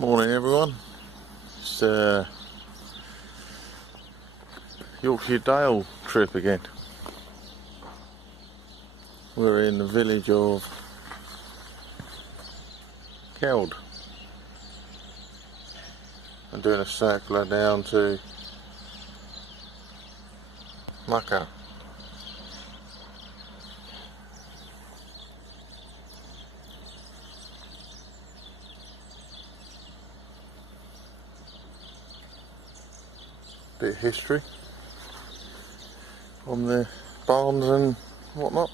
Morning everyone, it's Yorkshire Dale trip again. We're in the village of Keld. I'm doing a circular down to Muker. Bit of history on the barns and whatnot.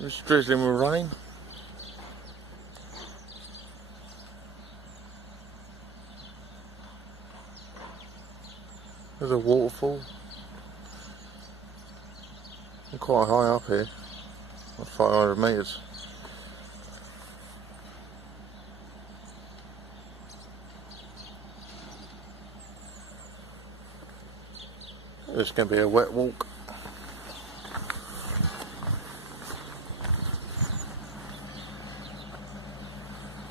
It's drizzling with rain. There's a waterfall. I'm quite high up here, about 500 metres. It's going to be a wet walk.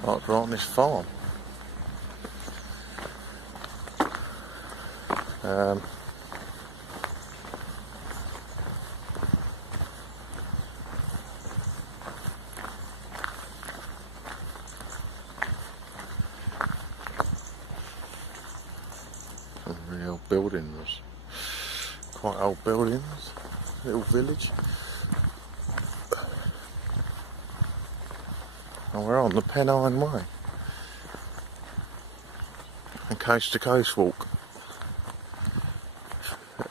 Like we're on this farm. Some real buildings. Quite old buildings, little village. And we're on the Pennine Way. And coast to coast walk.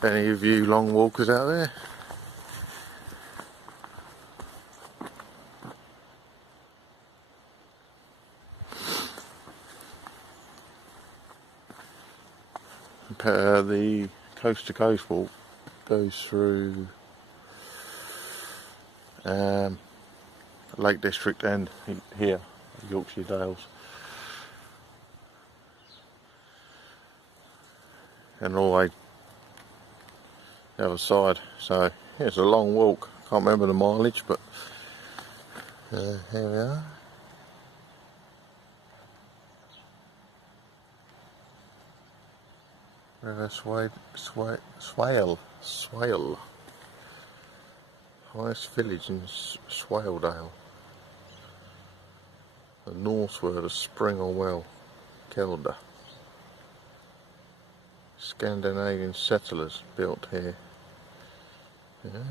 Any of you long walkers out there? The coast to coast walk goes through Lake District and here, Yorkshire Dales, and all the way the other side. So yeah, it's a long walk. Can't remember the mileage, but here we are. River Swale. Highest village in Swaledale. The northward of Springle Well, Kelda. Scandinavian settlers built here. Yeah.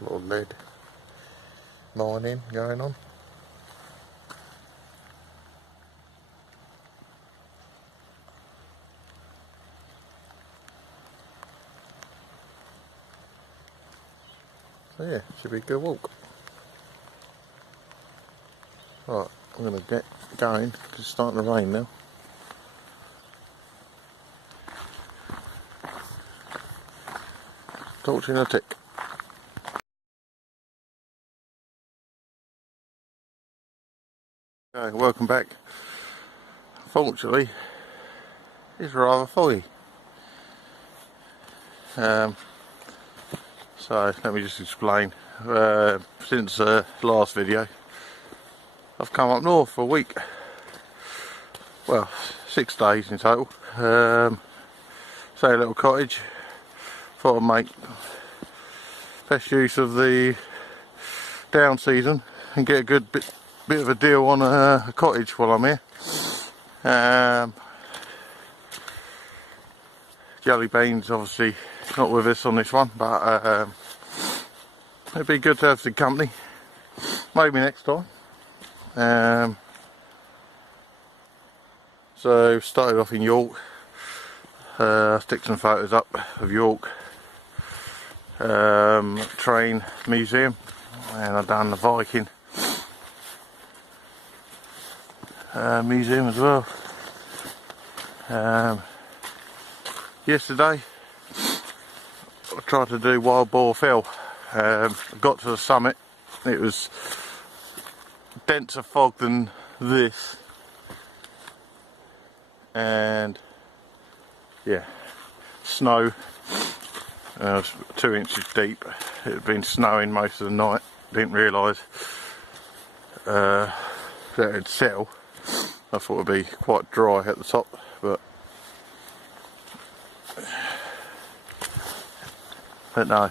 A lot of lead mining going on. So yeah, should be a good walk. Right, I'm going to get going because it's starting to rain now. Talk to you in a tick. Okay, welcome back. Fortunately, it's rather foggy. So let me just explain. Since the last video, I've come up north for a week. Well, 6 days in total. Stay a little cottage. Thought I'd make best use of the down season and get a good bit of a deal on a cottage while I'm here. Jelly Beans obviously not with us on this one, but it'd be good to have some company. Maybe next time. So started off in York. Stick some photos up of York train museum, and I've done the Viking museum as well. Yesterday I tried to do Wild Boar Fell. Got to the summit, it was denser fog than this, and yeah, snow. It was 2 inches deep. It had been snowing most of the night. Didn't realise that it'd settle. I thought it'd be quite dry at the top, but no,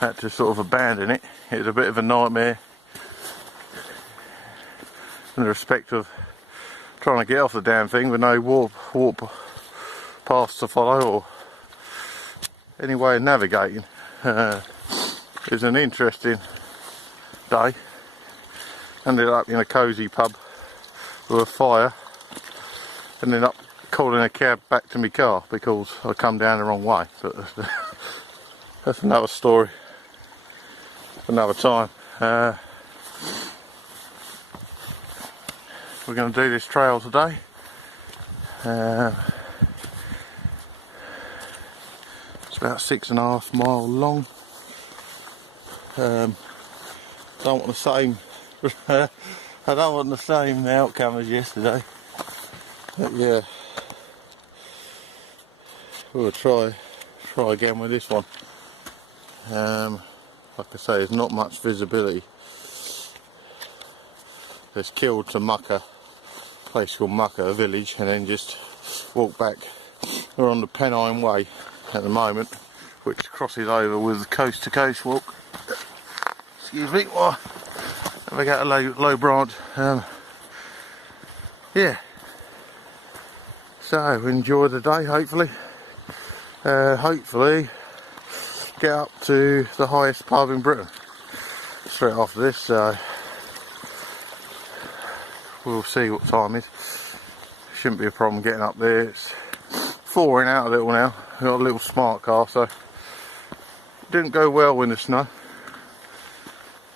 had to sort of abandon it. It was a bit of a nightmare in the respect of trying to get off the damn thing with no warp paths to follow or any way of navigating. It was an interesting day. Ended up in a cosy pub with a fire, ended up calling a cab back to my car because I come down the wrong way, but that's another story for another time. We're going to do this trail today. It's about 6.5 miles long. Don't want the same I don't want the same outcome as yesterday, but yeah, we'll try again with this one. Like I say, there's not much visibility. There's keld to Muker, a place called Muker, a village, and then just walk back. We're on the Pennine Way at the moment, which crosses over with the coast to coast walk. Excuse me, while I got a low branch. Yeah, so enjoy the day, hopefully. Hopefully get up to the highest pub in Britain straight after this, so we'll see what time it is. Shouldn't be a problem getting up there. It's thawing out a little now. We've got a little smart car, so it didn't go well in the snow.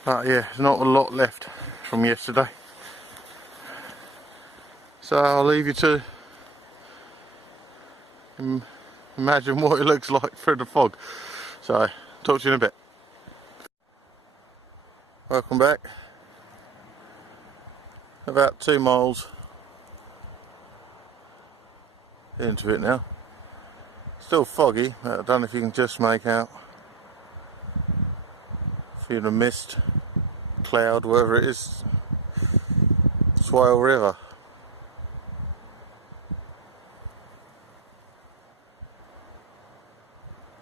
But yeah, there's not a lot left from yesterday. So I'll leave you to imagine what it looks like through the fog. So, talk to you in a bit. Welcome back. About 2 miles into it now. Still foggy, I don't know if you can just make out. Through the mist, cloud, whatever it is. Swale River.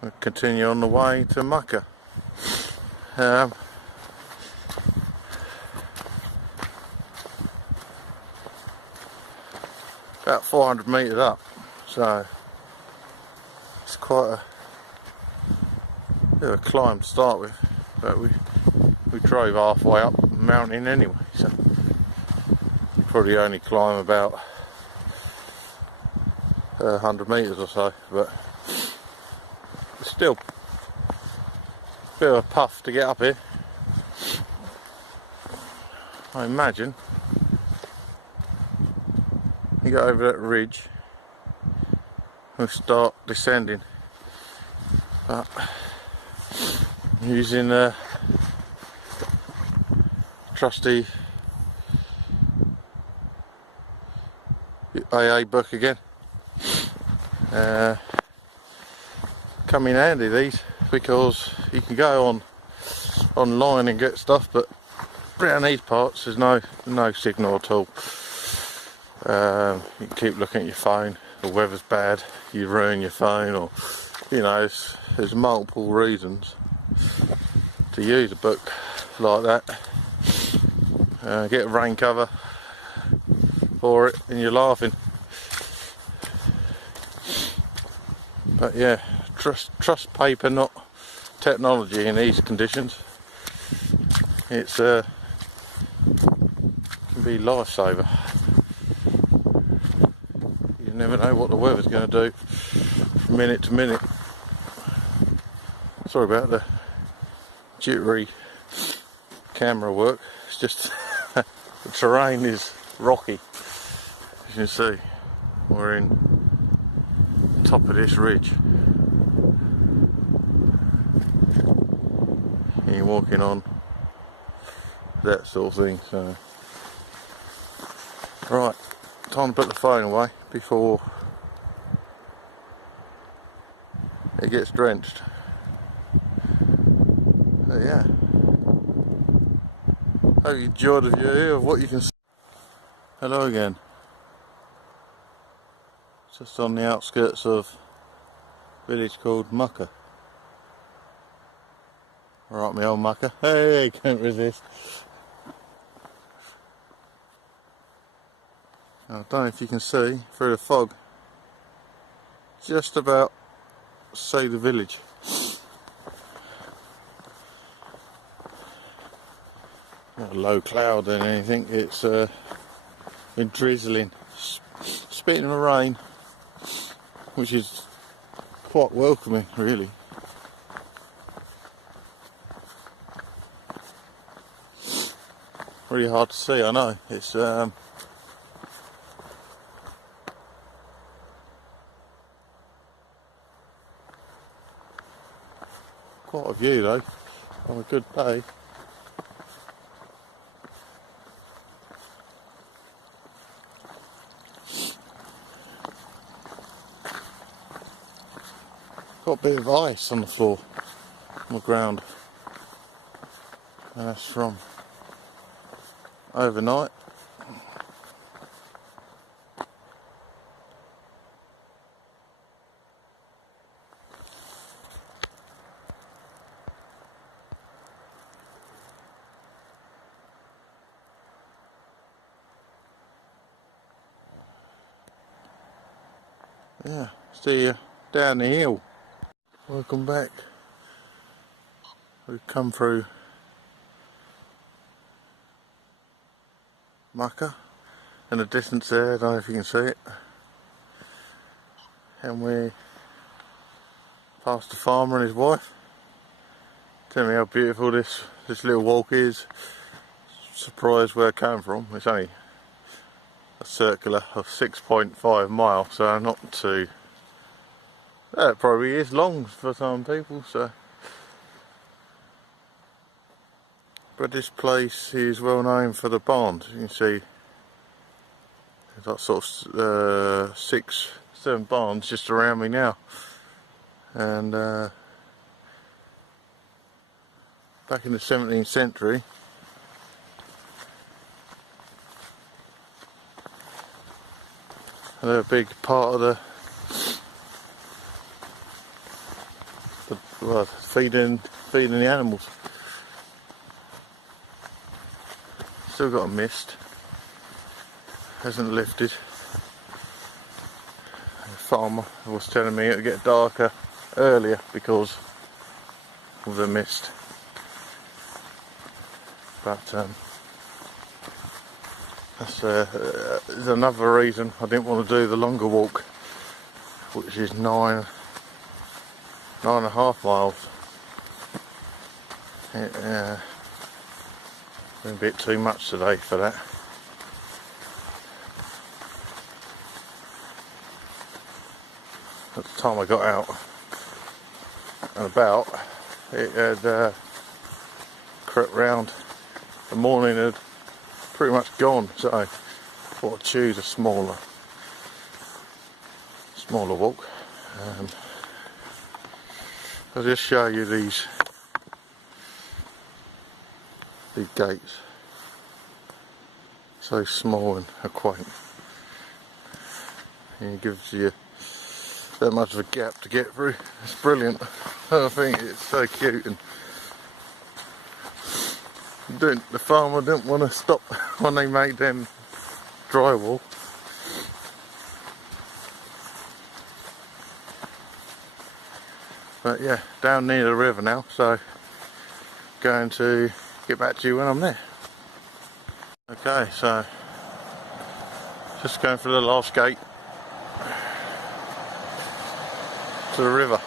We'll continue on the way to Muker. About 400 metres up, so it's quite a bit of a climb to start with, but we drove halfway up the mountain anyway, so probably only climb about 100 metres or so, but still a bit of a puff to get up here. I imagine you go over that ridge, we'll start descending, but using a trusty AA book again. Come in handy these, because you can go online and get stuff, but around these parts there's no signal at all. You can keep looking at your phone, the weather's bad, you ruin your phone, or you know, there's multiple reasons to use a book like that. Get a rain cover for it and you're laughing. But yeah, trust paper, not technology in these conditions. It's can be lifesaver. You never know what the weather's going to do from minute to minute. Sorry about the jittery camera work. It's just the terrain is rocky. As you can see, we're in top of this ridge. And you're walking on that sort of thing, so Right, time to put the phone away before it gets drenched. So yeah, hope you enjoyed the view of what you can see. Hello again. Just on the outskirts of a village called Muker. Right, my old Muker. Hey, can't resist. I don't know if you can see through the fog. Just about see the village. Not a low cloud than anything. It's been drizzling, spitting the rain, which is quite welcoming, really. Really hard to see, I know. It's quite a view though, on a good day. Got a bit of ice on the floor, on the ground, and that's from overnight. Yeah, see you down the hill. Welcome back. We've come through Mucker in the distance there, I don't know if you can see it. And we passed the farmer and his wife. Tell me how beautiful this little walk is. Surprised where it came from. It's only a circular of 6.5 miles, so not too... That probably is long for some people, so... But this place is well known for the barns. You can see there's like sort of 6-7 barns just around me now. And back in the 17th century, they're a big part of the well, feeding the animals. Still got a mist, hasn't lifted. The farmer was telling me it'll get darker earlier because of the mist. But that's there's another reason I didn't want to do the longer walk, which is 9.5 miles. Been a bit too much today for that. At the time I got out and about, it had crept round. The morning had pretty much gone, so I thought I'd choose a smaller walk. I'll just show you these gates, so small and quaint, and it gives you that much of a gap to get through. It's brilliant. I think it's so cute, and the farmer didn't want to stop when they made them drywall. But yeah, down near the river now, so going to get back to you when I'm there. Okay, so just going through the last gate to the river.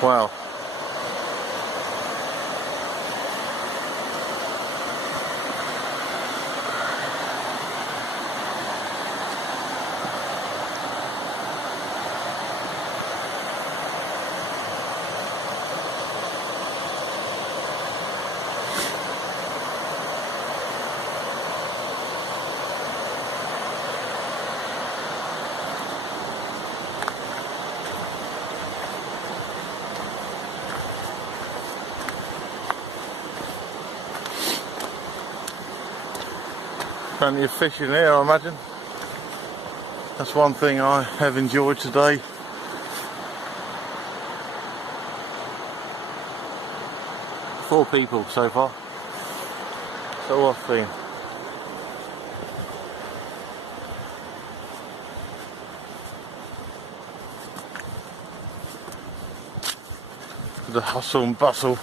Wow. Plenty of fish in here, I imagine. That's one thing I have enjoyed today. Four people so far. So what's been? The hustle and bustle.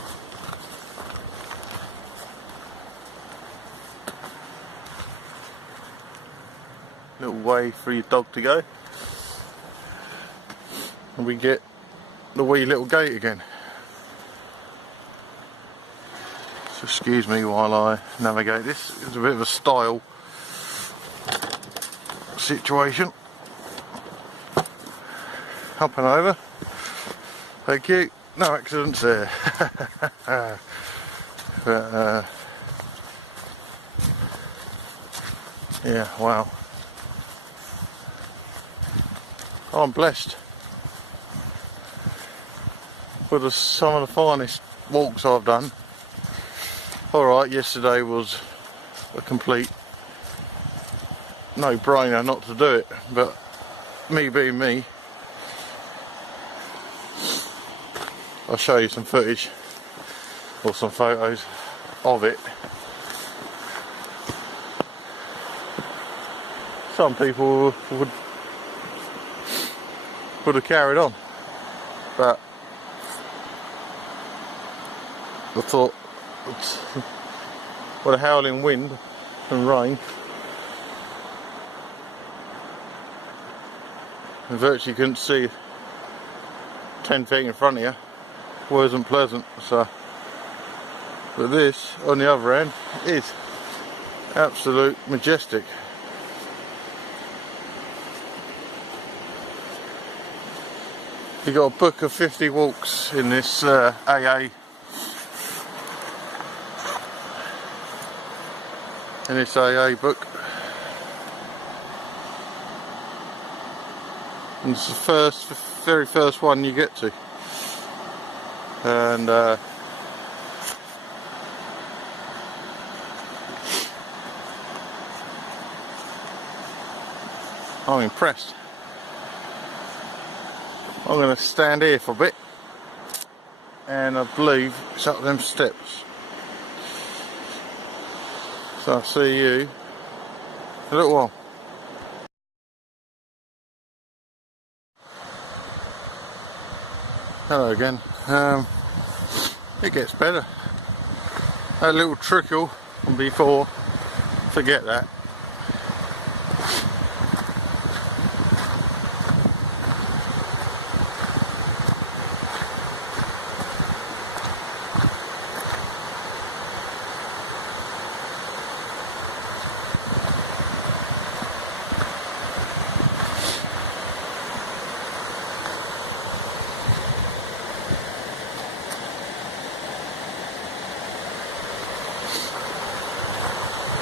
Little way for your dog to go. And we get the wee little gate again. So excuse me while I navigate this. It's a bit of a style situation. Up and over. Thank you. No accidents there. But, yeah, wow. I'm blessed with some of the finest walks I've done. Alright, yesterday was a complete no-brainer not to do it, but me being me, I'll show you some footage or some photos of it. Some people would have carried on, but I thought with a howling wind and rain, I virtually couldn't see 10 feet in front of you. Wasn't pleasant. So, but this on the other end is absolute majestic. You got a book of 50 walks in this AA. In this AA book. And it's the very first one you get to. And I'm impressed. I'm going to stand here for a bit, and I believe it's up them steps. So I'll see you in a little while. Hello again. It gets better. That little trickle from before, forget that.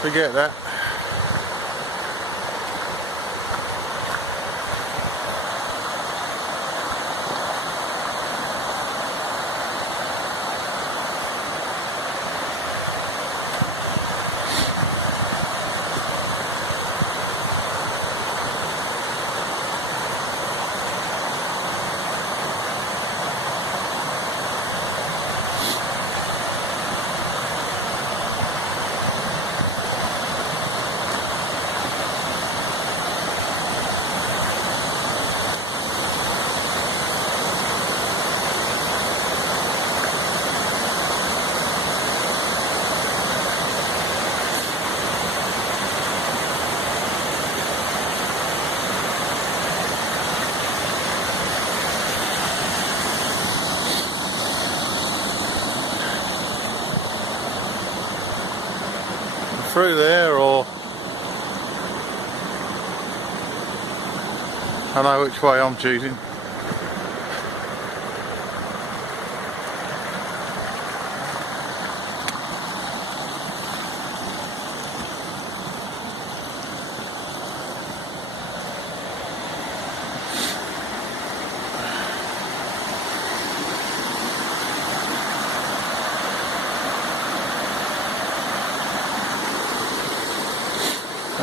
Forget that. Through there, or I know which way I'm choosing.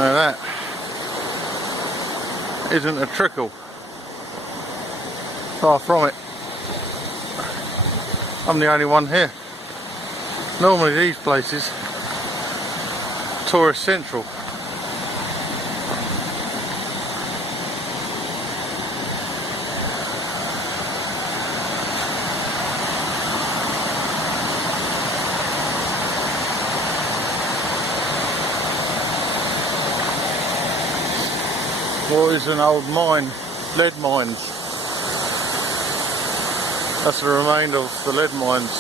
Now that isn't a trickle. Far from it. I'm the only one here. Normally these places, tourist central. What is an old mine? Lead mines. That's the remainder of the lead mines.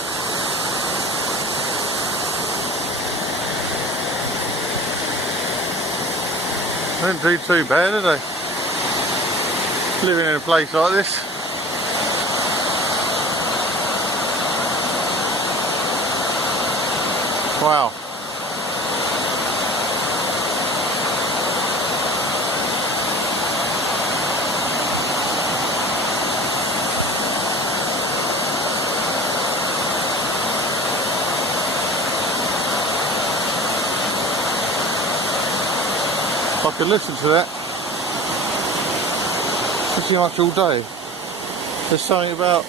They didn't do too bad, did they? Living in a place like this. Wow. I could listen to that pretty much all day. There's something about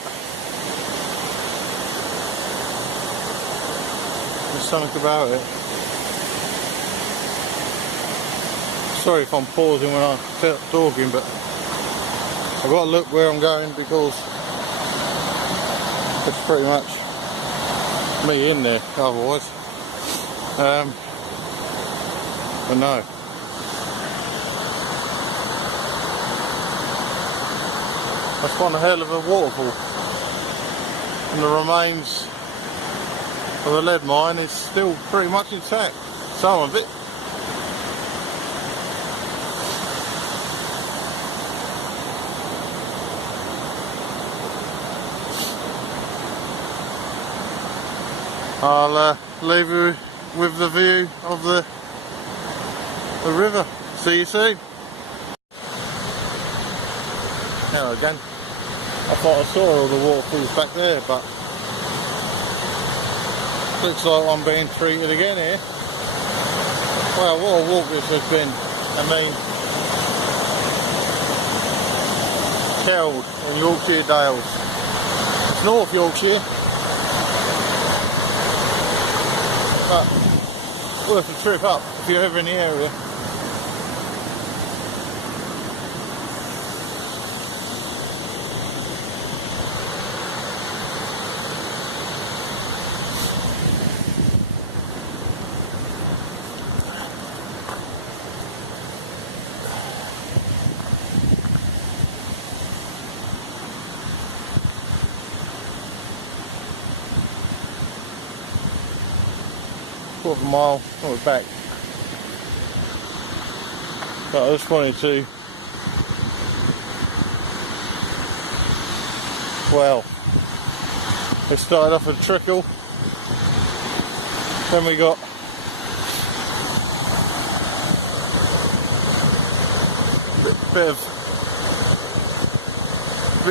it. Sorry if I'm pausing when I start talking, but I've got to look where I'm going because it's pretty much me in there otherwise. But no. That's one hell of a waterfall, and the remains of the lead mine is still pretty much intact, some of it. I'll leave you with the view of the river. See you soon. Now again, I thought I saw all the waterfalls back there, but looks like I'm being treated again here. Well, what a walk this has been. I mean, Keld in Yorkshire Dales. It's North Yorkshire, but worth a trip up if you're ever in the area. Quarter of a mile, we're back. But I just wanted to, well, it started off with a trickle, then we got a bit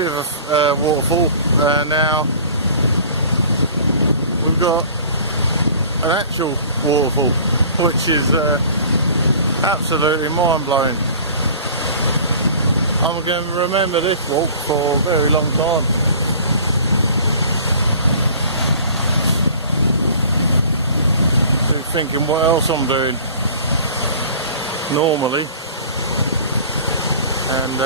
of a waterfall, and now we've got an actual waterfall, which is absolutely mind-blowing. I'm going to remember this walk for a very long time. Just thinking what else I'm doing normally, and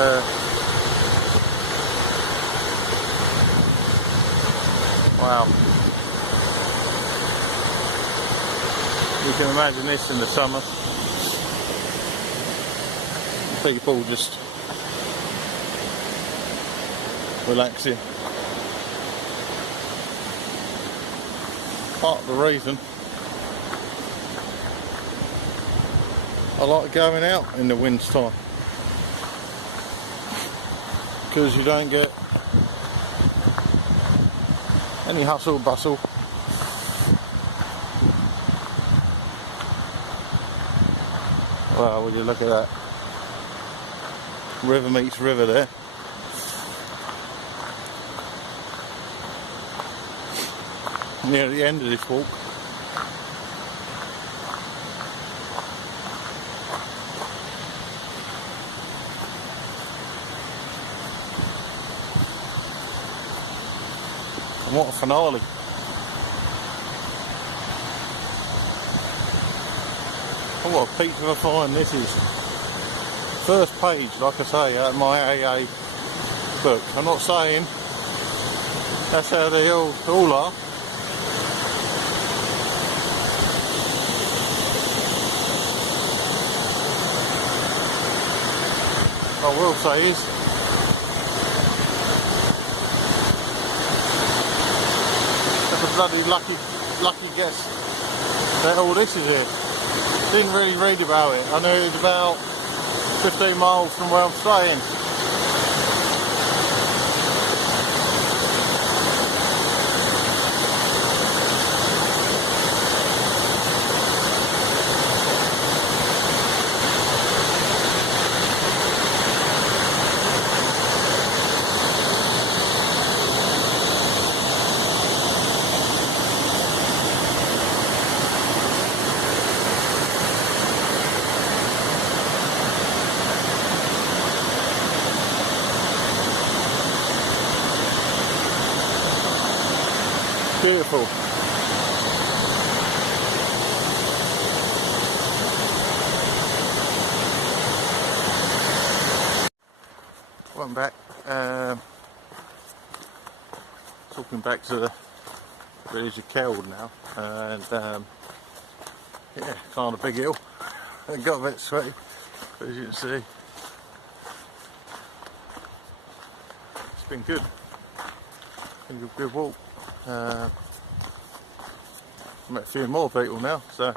wow. You can imagine this in the summer. People just relaxing. Part of the reason I like going out in the winter time, because you don't get any hustle bustle. Well, would you look at that? River meets river there. Near the end of this walk. And what a finale. And what a piece of a find this is. First page, like I say, out of my AA book. I'm not saying that's how they all are. I will say is that's a bloody lucky guess that all this is here. Didn't really read about it. I knew it was about 15 miles from where I'm staying. Beautiful. Welcome back. Talking back to the village of Keld now, and yeah, kind of big hill. It got a bit sweaty, as you can see. It's been good. Been a good walk. Met a few more people now, so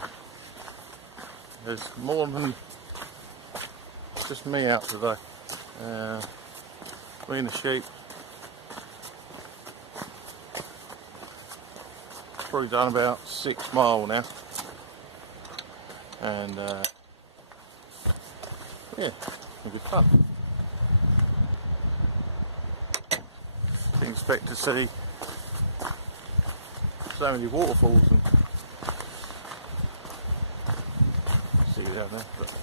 there's more than just me out today. Me and the sheep. Probably done about 6 miles now, and yeah, it'll be fun. Didn't expect to see so many waterfalls and see down there, but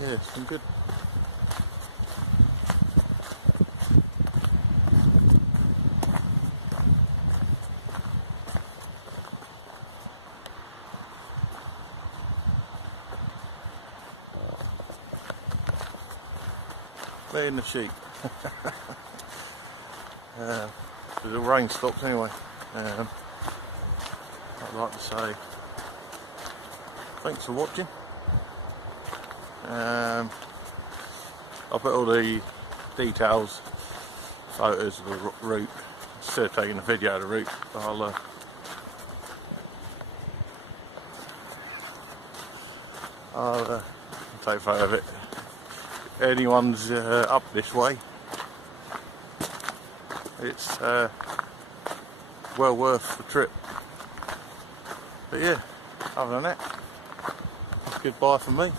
yeah, it's been good. Me and the sheep. The rain stops anyway. I'd like to say thanks for watching. I'll put all the details, photos of the route, instead of taking a video of the route. I'll take a photo of it. Anyone's up this way, it's well worth the trip. But yeah, other than that, it's goodbye from me.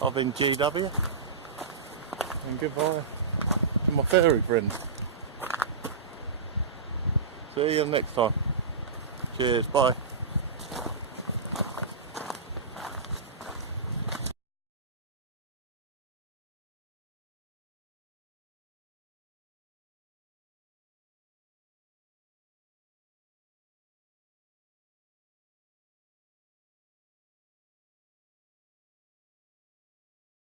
I've been GW, and goodbye to my fairy friends. See you next time. Cheers, bye.